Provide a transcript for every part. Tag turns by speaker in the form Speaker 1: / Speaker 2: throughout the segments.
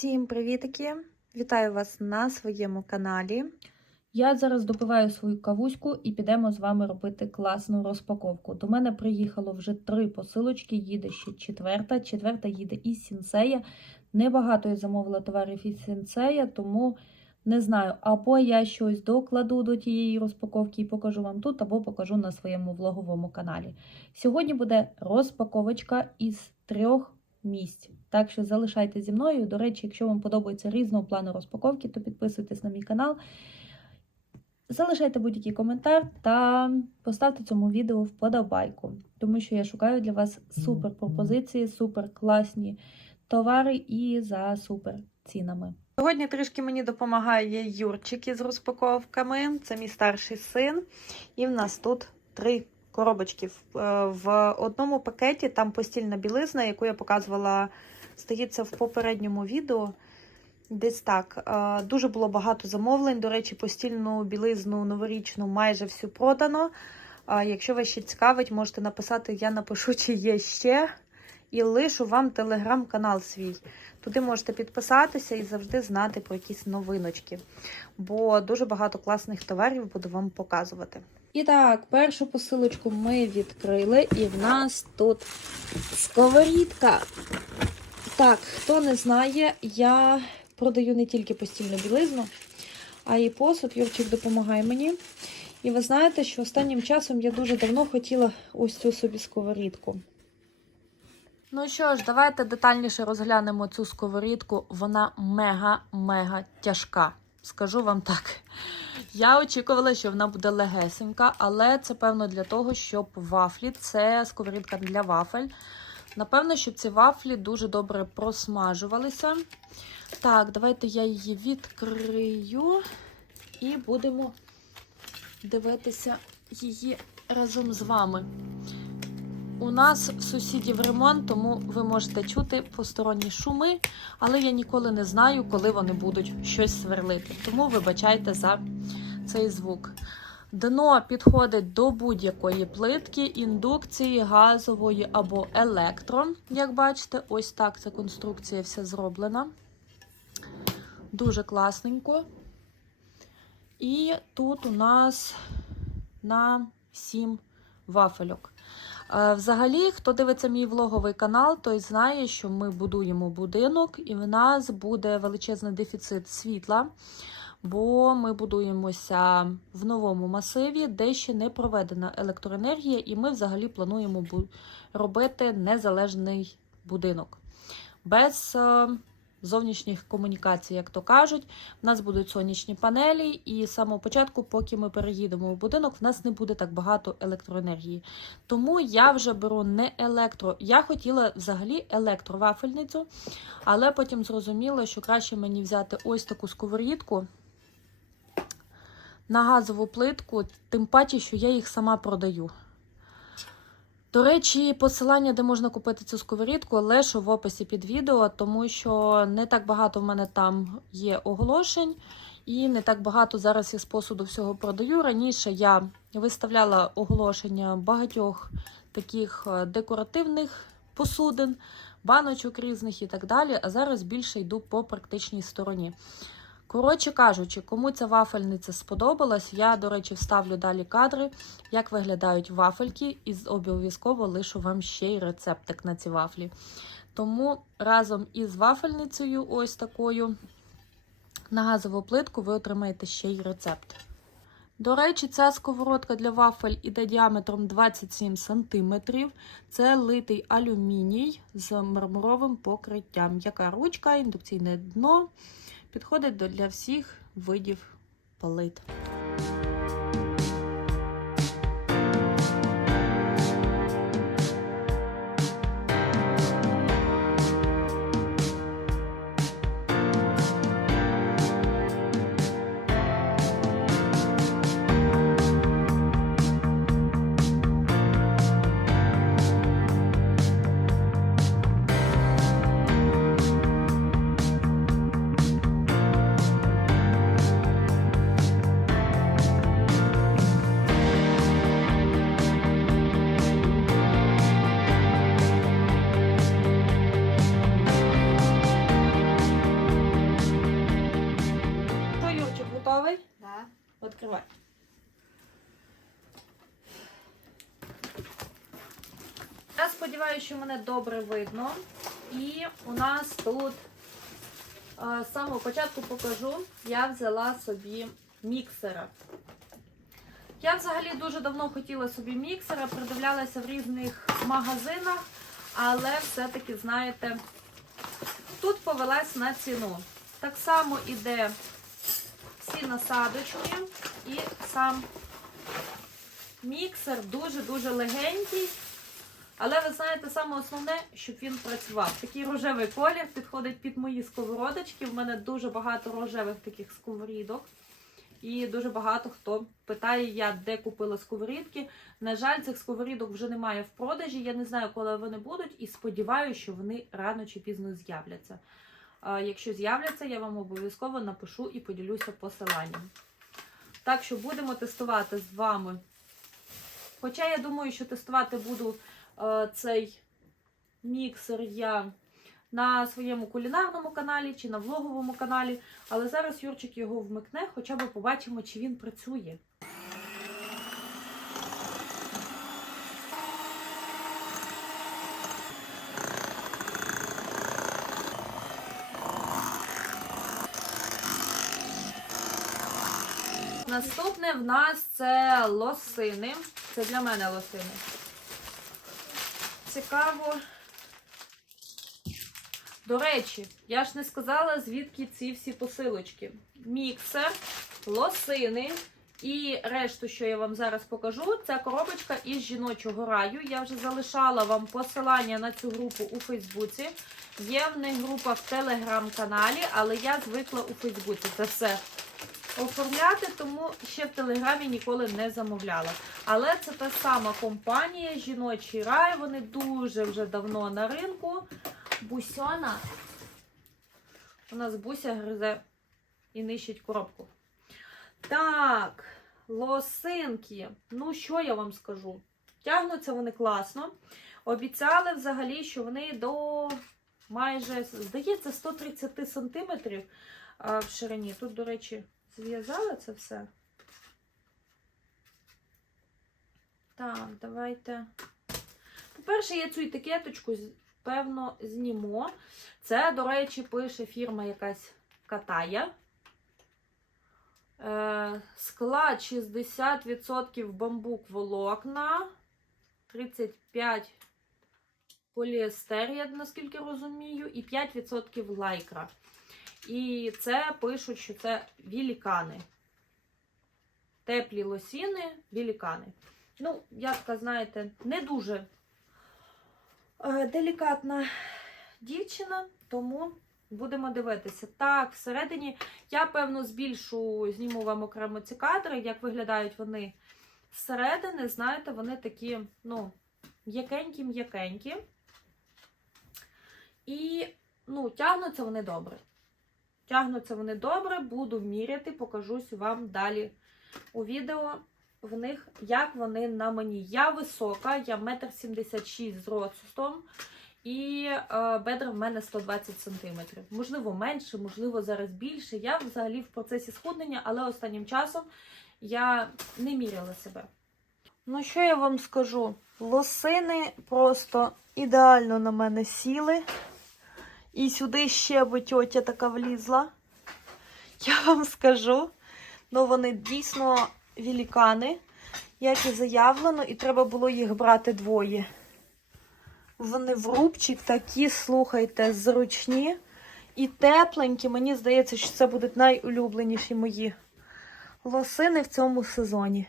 Speaker 1: Всім привітики! Вітаю вас на своєму каналі.
Speaker 2: Я зараз допиваю свою кавуську і підемо з вами робити класну розпаковку. До мене приїхало вже три посилочки, їде ще четверта. Четверта їде із Сінсея. Небагато я замовила товарів із Сінсея, тому не знаю, або я щось докладу до тієї розпаковки і покажу вам тут, або покажу на своєму влоговому каналі. Сьогодні буде розпаковочка із трьох місць. Так що залишайтеся зі мною. До речі, якщо вам подобається різного плану розпаковки, то підписуйтесь на мій канал. Залишайте будь-який коментар та поставте цьому відео вподобайку, тому що я шукаю для вас супер пропозиції, супер класні товари і за супер цінами.
Speaker 1: Сьогодні трішки мені допомагає Юрчик із розпаковками. Це мій старший син. І в нас тут три коробочки. В- е, В одному пакеті там постільна білизна, яку я показувала, здається, в попередньому відео. Десь так. Е, Дуже було багато замовлень. До речі, постільну білизну новорічну майже всю продано. Якщо вас ще цікавить, можете написати, я напишу, чи є ще. І лишу вам телеграм-канал свій. Туди можете підписатися і завжди знати про якісь новиночки. Бо дуже багато класних товарів буду вам показувати.
Speaker 2: І так, першу посилочку ми відкрили, і в нас тут сковорідка. Так, хто не знає, я продаю не тільки постільну білизну, а й посуд. Юрчик допомагає мені. І ви знаєте, що останнім часом я дуже давно хотіла ось цю собі сковорідку. Ну що ж, давайте детальніше розглянемо цю сковорідку. Вона мега-мега тяжка. Скажу вам так. Я очікувала, що вона буде легесенька, але це певно для того, щоб вафлі це сковорідка для вафель. Напевно, щоб ці вафлі дуже добре просмажувалися. Так, давайте я її відкрию і будемо дивитися її разом з вами. У нас сусідів ремонт, тому ви можете чути посторонні шуми, але я ніколи не знаю, коли вони будуть щось сверлити. Тому вибачайте за цей звук. Дно підходить до будь-якої плитки, індукції, газової або електро. Як бачите, ось так ця конструкція вся зроблена. Дуже класненько. І тут у нас на 7 вафельок. Е, Взагалі, хто дивиться мій влоговий канал, той знає, що ми будуємо будинок, і в нас буде величезний дефіцит світла, бо ми будуємося в новому масиві, де ще не проведена електроенергія, і ми взагалі плануємо робити незалежний будинок. Без е, зовнішніх комунікацій, як то кажуть. У нас будуть сонячні панелі, і з самого початку, поки ми переїдемо в будинок, в нас не буде так багато електроенергії. Тому я вже беру не електро. Я хотіла взагалі електровафельницю, але потім зрозуміла, що краще мені взяти ось таку сковорідку на газову плитку, тим паче, що я їх сама продаю. До речі, посилання, де можна купити цю сковорідку, лишу в описі під відео, тому що не так багато в мене там є оголошень, і не так багато зараз я з посуду всього продаю. Раніше я виставляла оголошення багатьох таких е, декоративних посудин, баночок різних і так далі. А зараз більше йду по практичній стороні. Коротше кажучи, кому ця вафельниця сподобалась, я, до речі, вставлю далі кадри, як виглядають вафельки, і обов'язково лишу вам ще й рецептик на ці вафлі. Тому разом із вафельницею, ось такою, на газову плитку, ви отримаєте ще й рецепт. До речі, ця сковородка для вафель іде діаметром 27 см. Це литий алюміній з мармуровим покриттям. Яка ручка, індукційне дно. Підходить для всіх видів плит. Відкривай. Я сподіваюся, що мене добре видно. І у нас тут е, з самого початку покажу, я взяла собі міксера. Я взагалі дуже давно хотіла собі міксера, придивлялася в різних магазинах, але все-таки, знаєте, тут повелась на ціну. Так само іде всі насадочки і сам міксер дуже-дуже легенький. Але ви знаєте, саме основне, щоб він працював. Такий рожевий колір підходить під мої сковородочки. В мене дуже багато рожевих таких сковорідок. І дуже багато хто питає, я де купила сковорідки. На жаль, цих сковорідок вже немає в продажі. Я не знаю, коли вони будуть, і сподіваюся, що вони рано чи пізно з'являться. Якщо з'являться, я вам обов'язково напишу і поділюся посиланням. Так що будемо тестувати з вами. Хоча я думаю, що тестувати буду е, цей міксер я на своєму кулінарному каналі чи на влоговому каналі. Але зараз Юрчик його вмикне, хоча б побачимо, чи він працює. Наступне в нас це лосини. Це для мене лосини. Цікаво. До речі, я ж не сказала, звідки ці всі посилочки. Міксер, лосини і решту, що я вам зараз покажу, це коробочка із жіночого раю. Я вже залишала вам посилання на цю групу у Фейсбуці. Є в них група в телеграм-каналі, але я звикла у Фейсбуці це все оформляти, тому ще в телеграмі ніколи не замовляла. Але це та сама компанія Жіночий рай. Вони дуже вже давно на ринку. Бусьона. У нас буся гризе і нищить коробку. Так, лосинки. Ну, що я вам скажу? Тягнуться вони класно. Обіцяли взагалі, що вони до майже, здається, 130 сантиметрів в ширині. Тут, до речі, зв'язали це все. Так, давайте. По-перше, я цю етикеточку, певно, зніму. Це, до речі, пише фірма якась Катая. Склад 60% бамбук волокна, 35 поліестер, я наскільки розумію, і 5% лайкра. І це пишуть, що це вілікани. Теплі лосіни, вілікани. Ну, я така, знаєте, не дуже е, делікатна дівчина, тому будемо дивитися. Так, всередині я, певно, збільшу, зніму вам окремо ці кадри, як виглядають вони зсередини. Знаєте, вони такі, ну, м'якенькі-м'якенькі. І, ну, тягнуться вони добре. Тягнуться вони добре, буду міряти, покажусь вам далі у відео в них, як вони на мені. Я висока, я 1,76 м з ростом, і е, бедра в мене 120 см. Можливо, менше, можливо, зараз більше. Я взагалі в процесі схуднення, але останнім часом я не міряла себе. Ну, що я вам скажу? Лосини просто ідеально на мене сіли. І сюди ще би тьотя така влізла. Я вам скажу. Ну, вони дійсно великани, як і заявлено, і треба було їх брати двоє. Вони в рубчик такі, слухайте, зручні і тепленькі. Мені здається, що це будуть найулюбленіші мої лосини в цьому сезоні.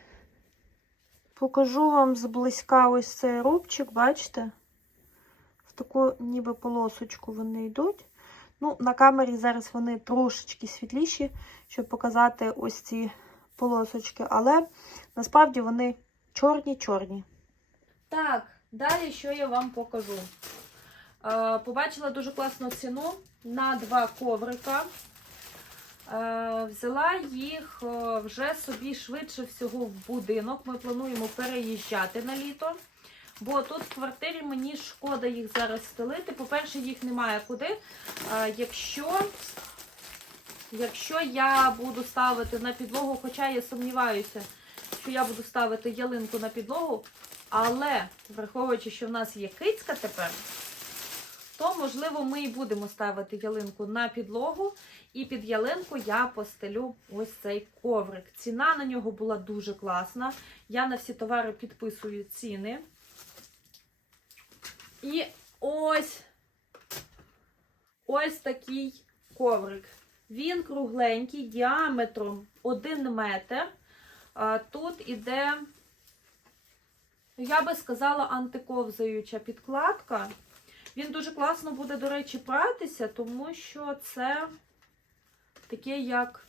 Speaker 2: Покажу вам зблизька ось цей рубчик, бачите? В таку ніби полосочку вони йдуть. Ну, на камері зараз вони трошечки світліші, щоб показати ось ці полосочки, але насправді вони чорні-чорні. Так, далі що я вам покажу? Е, побачила дуже класну ціну на два коврика. Е, взяла їх е, вже собі швидше всього в будинок. Ми плануємо переїжджати на літо. Бо тут в квартирі мені шкода їх зараз стелити. По-перше, їх немає куди. Якщо якщо я буду ставити на підлогу, хоча я сумніваюся, що я буду ставити ялинку на підлогу, але враховуючи, що в нас є кицька тепер, то можливо ми і будемо ставити ялинку на підлогу. І під ялинку я постелю ось цей коврик. Ціна на нього була дуже класна. Я на всі товари підписую ціни. І ось ось такий коврик. Він кругленький, діаметром 1 метр. Тут іде, я би сказала, антиковзаюча підкладка. Він дуже класно буде, до речі, пратися, тому що це таке як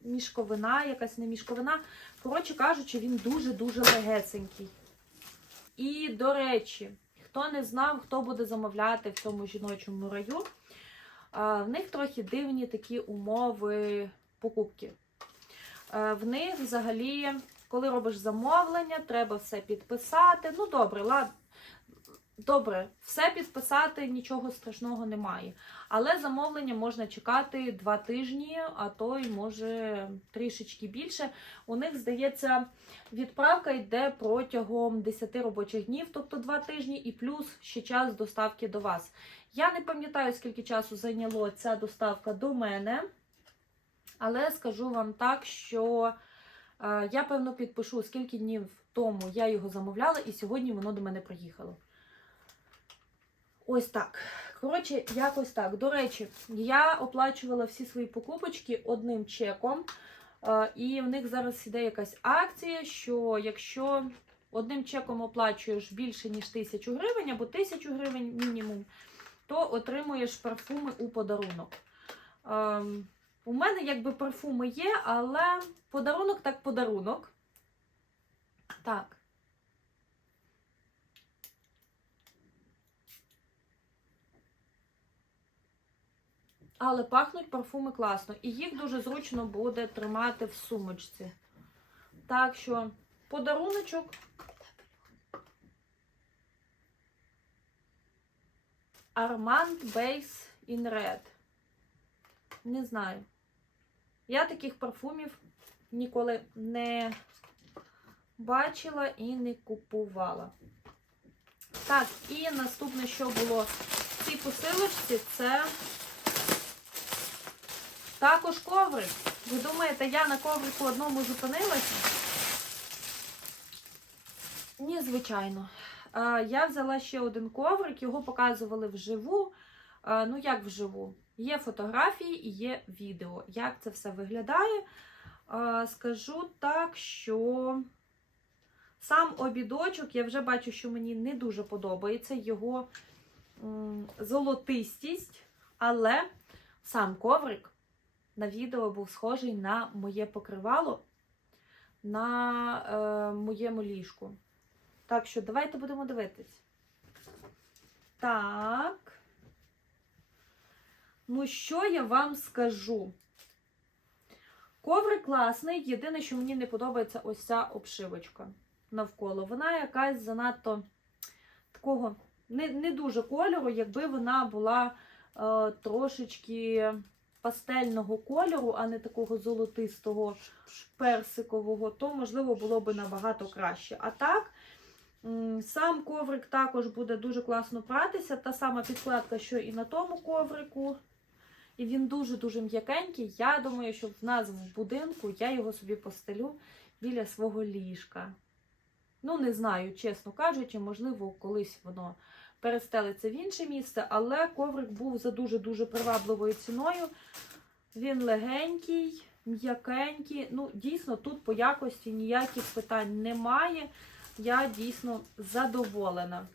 Speaker 2: мішковина, якась не мішковина. Коротше кажучи, він дуже-дуже легесенький. І, до речі, хто не знав, хто буде замовляти в цьому жіночому раю, в них трохи дивні такі умови покупки. В них взагалі, коли робиш замовлення, треба все підписати. Ну, добре, ладно. Добре, все підписати, нічого страшного немає. Але замовлення можна чекати два тижні, а то й може трішечки більше. У них, здається, відправка йде протягом 10 робочих днів, тобто два тижні, і плюс ще час доставки до вас. Я не пам'ятаю, скільки часу зайняло ця доставка до мене, але скажу вам так, що е, я певно підпишу, скільки днів тому я його замовляла, і сьогодні воно до мене приїхало. Ось так. Коротше, якось так. До речі, я оплачувала всі свої покупочки одним чеком. Е, І в них зараз іде якась акція, що якщо одним чеком оплачуєш більше, ніж тисячу гривень, або тисячу гривень мінімум, то отримуєш парфуми у подарунок. Ем, У мене якби парфуми є, але подарунок так подарунок. Так. Але пахнуть парфуми класно. І їх дуже зручно буде тримати в сумочці. Так що, подаруночок. Armand Base in Red. Не знаю. Я таких парфумів ніколи не бачила і не купувала. Так, і наступне, що було в цій посилочці, це також коврик. Ви думаєте, я на коврику одному зупинилася? Ні, звичайно. Я взяла ще один коврик, його показували вживу. Ну, як вживу? Є фотографії і є відео. Як це все виглядає? Скажу так, що сам обідочок, я вже бачу, що мені не дуже подобається його золотистість, але сам коврик на відео був схожий на моє покривало на е, моєму ліжку. Так що давайте будемо дивитись. Так. Ну, що я вам скажу? Коврик класний. Єдине, що мені не подобається, ось ця обшивочка навколо. Вона якась занадто такого не, не дуже кольору, якби вона була е, трошечки пастельного кольору, а не такого золотистого персикового, то, можливо, було б набагато краще. А так, сам коврик також буде дуже класно пратися. Та сама підкладка, що і на тому коврику. І він дуже-дуже м'якенький. Я думаю, що в нас в будинку я його собі постелю біля свого ліжка. Ну, не знаю, чесно кажучи, можливо, колись воно перестелиться в інше місце, але коврик був за дуже-дуже привабливою ціною. Він легенький, м'якенький. Ну, дійсно, тут по якості ніяких питань немає. Я дійсно задоволена.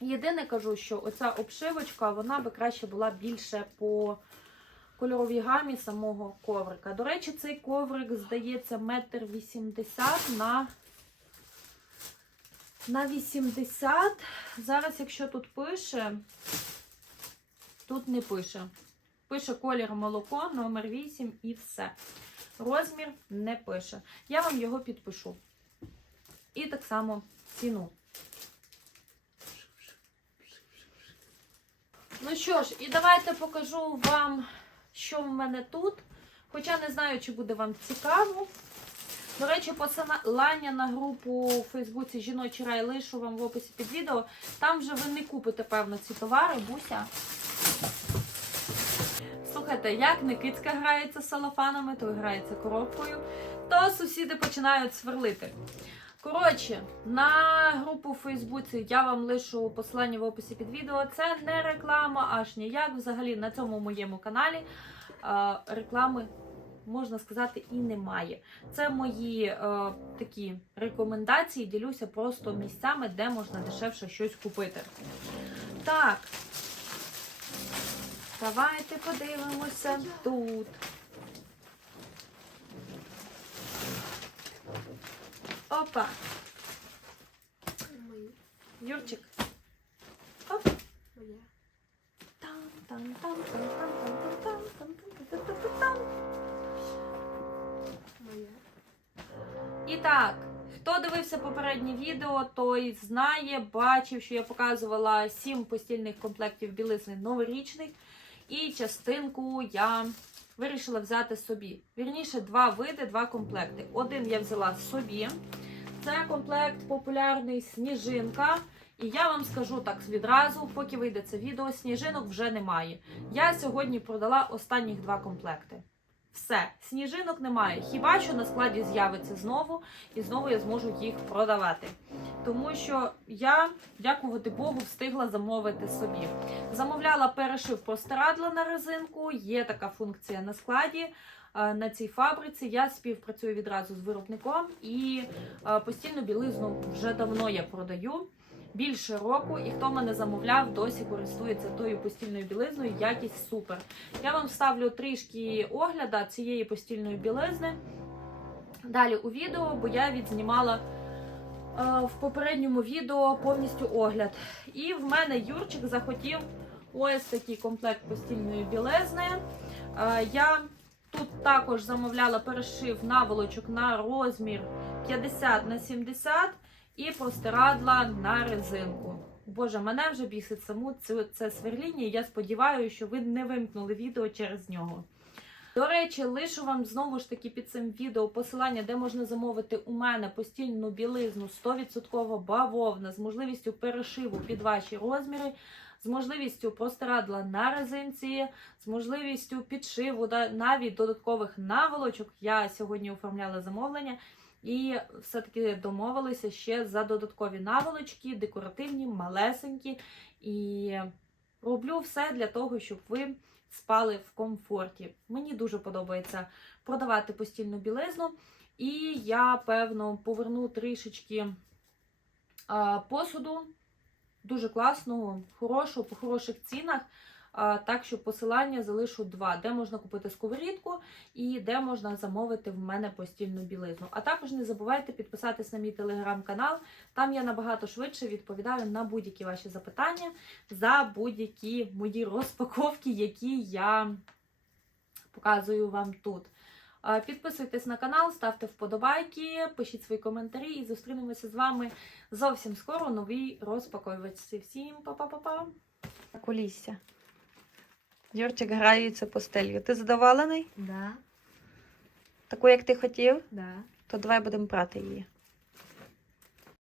Speaker 2: Єдине кажу, що оця обшивочка, вона би краще була більше по кольоровій гамі самого коврика. До речі, цей коврик, здається, метр вісімдесят на на 80. Зараз, якщо тут пише, тут не пише. Пише колір молоко, номер 8 і все. Розмір не пише. Я вам його підпишу. І так само ціну. Ну що ж, і давайте покажу вам що в мене тут. Хоча не знаю, чи буде вам цікаво. До речі, посилання на групу у Фейсбуці Жіночий рай лишу вам в описі під відео. Там вже ви не купите, певно, ці товари, буся. Слухайте, як Никицька грається з салафанами, то грається коробкою, то сусіди починають сверлити. Коротше, на групу у Фейсбуці я вам лишу посилання в описі під відео. Це не реклама, аж ніяк. Взагалі на цьому моєму каналі е, реклами, можна сказати, і немає. Це мої е, такі рекомендації. Ділюся просто місцями, де можна дешевше щось купити. Так. Давайте подивимося тут. Опа. Юрчик. Оп. Там, там, там, там, там, там, там, там, там, там, там, там. І так, хто дивився попереднє відео, той знає, бачив, що я показувала 7 постільних комплектів білизни новорічних, і частинку я вирішила взяти собі. Вірніше, два види, два комплекти. Один я взяла собі. Це комплект популярний сніжинка. І я вам скажу так відразу, поки вийде це відео, сніжинок вже немає. Я сьогодні продала останніх два комплекти. Все, сніжинок немає. Хіба що на складі з'явиться знову, і знову я зможу їх продавати. Тому що я, дякувати Богу, встигла замовити собі. Замовляла перешив простирадла на резинку, є така функція на складі. Е, На цій фабриці я співпрацюю відразу з виробником і е, постільну білизну вже давно я продаю. Більше року, і хто мене замовляв, досі користується тою постільною білизною. Якість супер. Я вам ставлю трішки огляда цієї постільної білизни. Далі у відео, бо я відзнімала е, в попередньому відео повністю огляд. І в мене Юрчик захотів ось такий комплект постільної білизни. Е, я тут також замовляла перешив наволочок на розмір 50 на 70 і простирадла на резинку. Боже, мене вже бісить саму це, це сверління, і я сподіваюся, що ви не вимкнули відео через нього. До речі, лишу вам знову ж таки під цим відео посилання, де можна замовити у мене постільну білизну 100% бавовна з можливістю перешиву під ваші розміри, з можливістю простирадла на резинці, з можливістю підшиву, навіть додаткових наволочок. Я сьогодні оформляла замовлення. І все-таки домовилися ще за додаткові наволочки, декоративні, малесенькі. І роблю все для того, щоб ви спали в комфорті. Мені дуже подобається продавати постільну білизну. І я, певно, поверну трішечки посуду, дуже класного, хорошого, по хороших цінах. Так що посилання залишу два, де можна купити сковорідку і де можна замовити в мене постільну білизну. А також не забувайте підписатись на мій телеграм-канал. Там я набагато швидше відповідаю на будь-які ваші запитання за будь-які мої розпаковки, які я показую вам тут. Підписуйтесь на канал, ставте вподобайки, пишіть свої коментарі і зустрінемося з вами зовсім скоро новій розпаковочці. Всім па-па-па-па! Кулісся. Юрчик грається постелью. Ти задоволений?
Speaker 3: Да,
Speaker 2: Таку, як ти хотів,
Speaker 3: да.
Speaker 2: то давай будемо брати її.